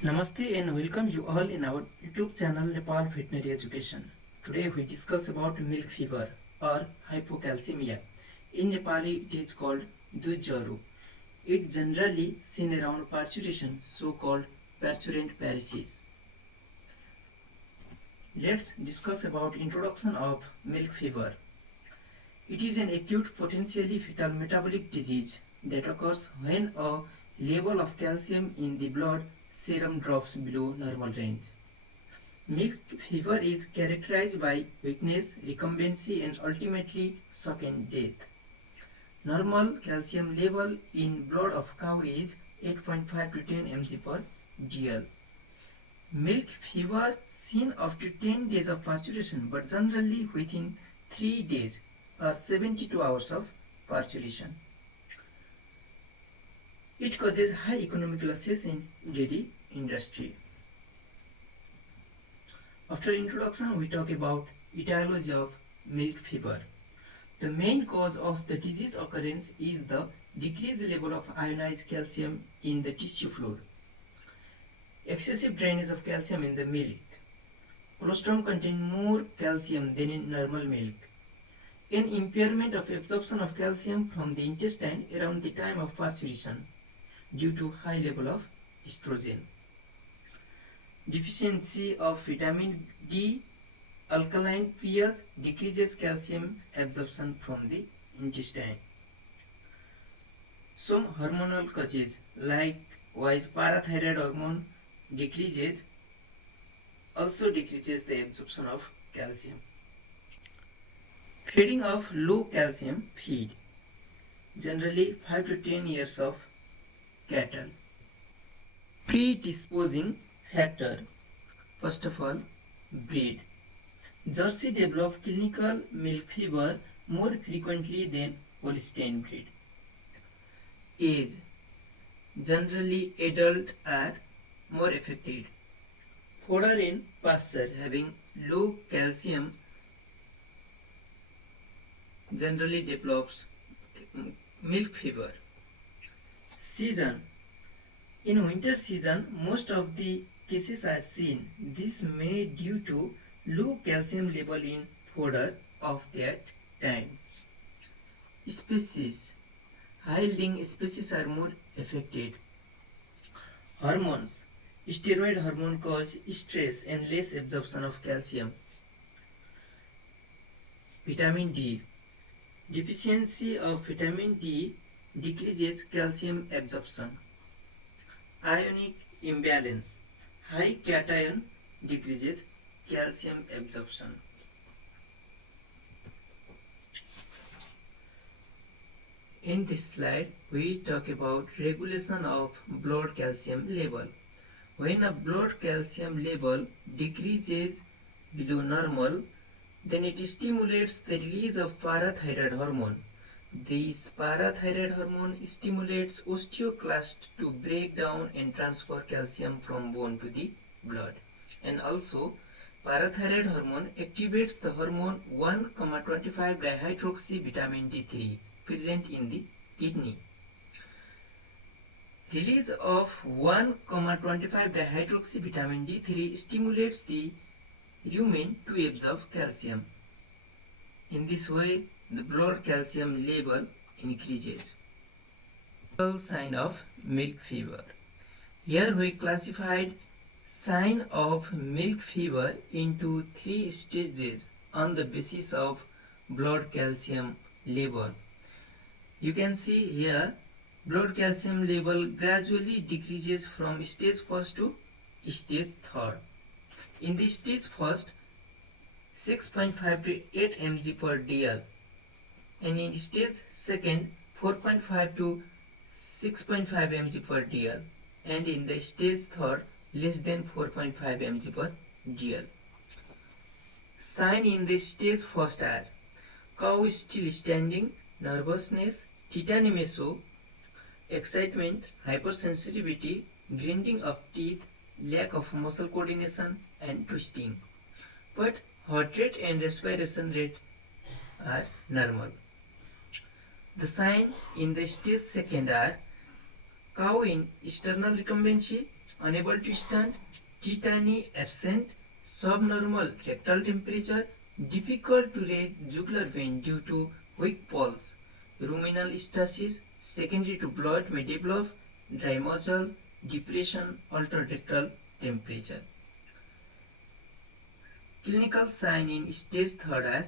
Namaste and welcome you all in our YouTube channel Nepal Veterinary Education. Today we discuss about milk fever or hypocalcemia. In Nepali it is called Dujjaru. It generally seen around parturition, so-called parturient parishes. Let's discuss about introduction of milk fever. It is an acute potentially fetal metabolic disease that occurs when a level of calcium in the blood serum drops below normal range. Milk fever is characterized by weakness, recumbency and ultimately shock and death. Normal calcium level in blood of cow is 8.5 to 10 mg per dl. Milk fever seen after 10 days of parturition but generally within 3 days or 72 hours of parturition. It causes high economic losses in dairy industry. After introduction, we talk about etiology of milk fever. The main cause of the disease occurrence is the decreased level of ionized calcium in the tissue fluid. Excessive drainage of calcium in the milk. Colostrum contains more calcium than in normal milk. An impairment of absorption of calcium from the intestine around the time of parturition due to high level of estrogen. Deficiency of vitamin D, alkaline pH decreases calcium absorption from the intestine. Some hormonal causes likewise parathyroid hormone also decreases the absorption of calcium. Feeding of low calcium feed, generally 5 to 10 years of cattle. Predisposing factor. First of all, breed. Jersey develop clinical milk fever more frequently than Holstein breed. Age. Generally adult are more affected. Fodder in pasture having low calcium generally develops milk fever. Season. In winter season, most of the cases are seen. This may due to low calcium level in fodder of that time. Species. High-yielding species are more affected. Hormones. Steroid hormone cause stress and less absorption of calcium. Vitamin D. Deficiency of vitamin D decreases calcium absorption. Ionic imbalance. High cation decreases calcium absorption. In this slide, we talk about regulation of blood calcium level. When a blood calcium level decreases below normal, then it stimulates the release of parathyroid hormone. This parathyroid hormone stimulates osteoclast to break down and transfer calcium from bone to the blood. And also, parathyroid hormone activates the hormone 1,25 dihydroxy vitamin D3 present in the kidney. Release of 1,25 dihydroxy vitamin D3 stimulates the rumen to absorb calcium. In this way, the blood calcium level increases. Sign of milk fever. Here we classified sign of milk fever into 3 stages on the basis of blood calcium level. You can see here blood calcium level gradually decreases from stage 1st to stage 3rd. In the stage 1st, 6.5 to 8 mg per dl, and in stage 2nd, 4.5 to 6.5 mg per dl, and in the stage 3rd, less than 4.5 mg per dl. Sign in the stage 1st are cow still standing, nervousness, tetanimeso, excitement, hypersensitivity, grinding of teeth, lack of muscle coordination and twisting. But heart rate and respiration rate are normal. The sign in the stage 2nd are cow in external recumbency, unable to stand, tetany absent, subnormal rectal temperature, difficult to raise jugular vein due to weak pulse, ruminal stasis, secondary to blood may develop, dry muscle, depression, altered rectal temperature. Clinical sign in stage 3 are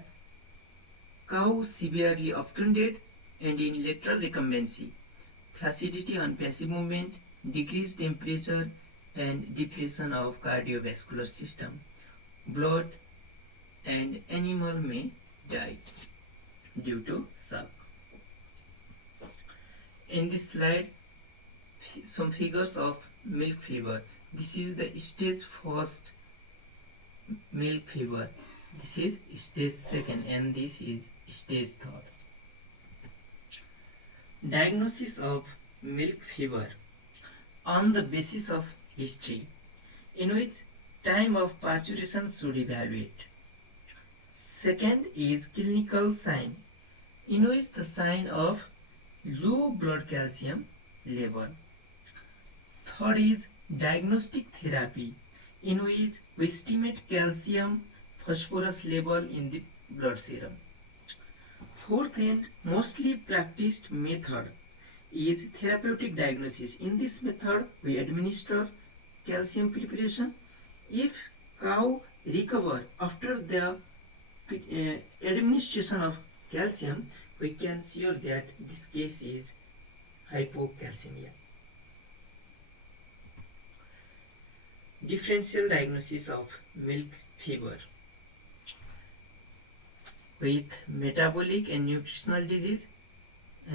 cow severely obtunded and in lateral recumbency, flaccidity on passive movement, decreased temperature and depression of cardiovascular system. Blood and animal may die due to shock. In this slide, some figures of milk fever. This is the stage 1st milk fever. This is stage 2nd and this is stage 3rd. Diagnosis of milk fever on the basis of history, in which time of parturition should evaluate. Second is clinical sign, in which the sign of low blood calcium level. Third is diagnostic therapy, in which we estimate calcium phosphorus level in the blood serum. Fourth and mostly practiced method is therapeutic diagnosis. In this method, we administer calcium preparation. If cow recover after the administration of calcium, we can sure that this case is hypocalcemia. Differential diagnosis of milk fever. With metabolic and nutritional disease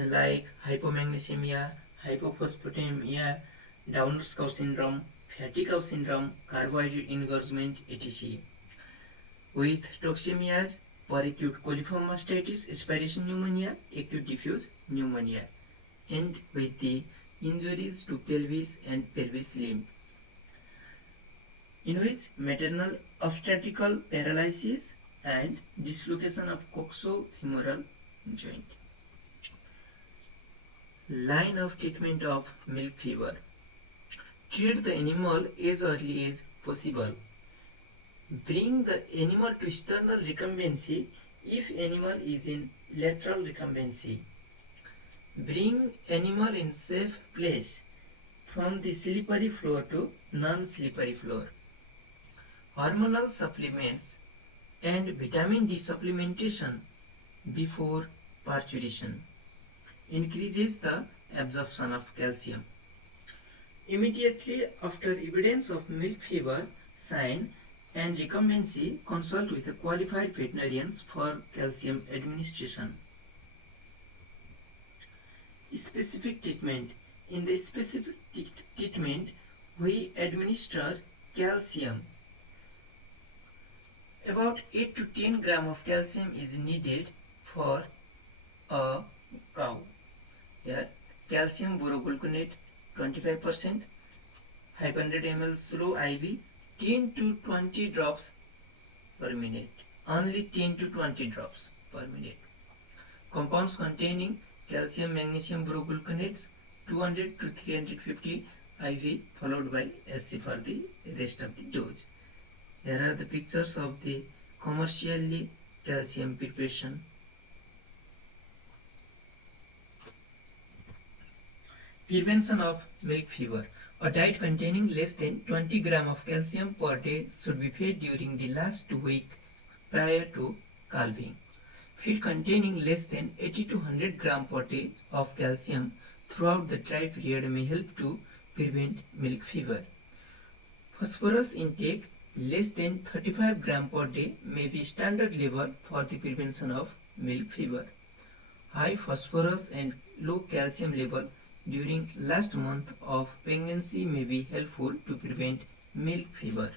like hypomagnesemia, hypophosphatemia, Downers cow syndrome, fatty cow syndrome, carbohydrate engorgement, etc. With toxemias, peracute coliform mastitis, aspiration pneumonia, acute diffuse pneumonia, and with the injuries to pelvis and pelvis limb, in which maternal obstetrical paralysis and dislocation of coxofemoral joint. Line of treatment of milk fever. Treat the animal as early as possible. Bring the animal to sternal recumbency if animal is in lateral recumbency. Bring animal in safe place from the slippery floor to non-slippery floor. Hormonal supplements and vitamin D supplementation before parturition increases the absorption of calcium. Immediately after evidence of milk fever sign and recumbency, consult with a qualified veterinarians for calcium administration. Specific treatment. In the specific treatment, we administer calcium. About 8 to 10 gram of calcium is needed for a cow. Here, calcium borogluconate 25%, 500 ml slow IV, 10 to 20 drops per minute. Only 10 to 20 drops per minute. Compounds containing calcium magnesium borogluconates 200 to 350 IV followed by SC for the rest of the dose. Here are the pictures of the commercially calcium preparation. Prevention of milk fever. A diet containing less than 20 gram of calcium per day should be fed during the last week prior to calving. Feed containing less than 80 to 100 gram per day of calcium throughout the dry period may help to prevent milk fever. Phosphorus intake less than 35 gram per day may be standard level for the prevention of milk fever. High phosphorus and low calcium level during last month of pregnancy may be helpful to prevent milk fever.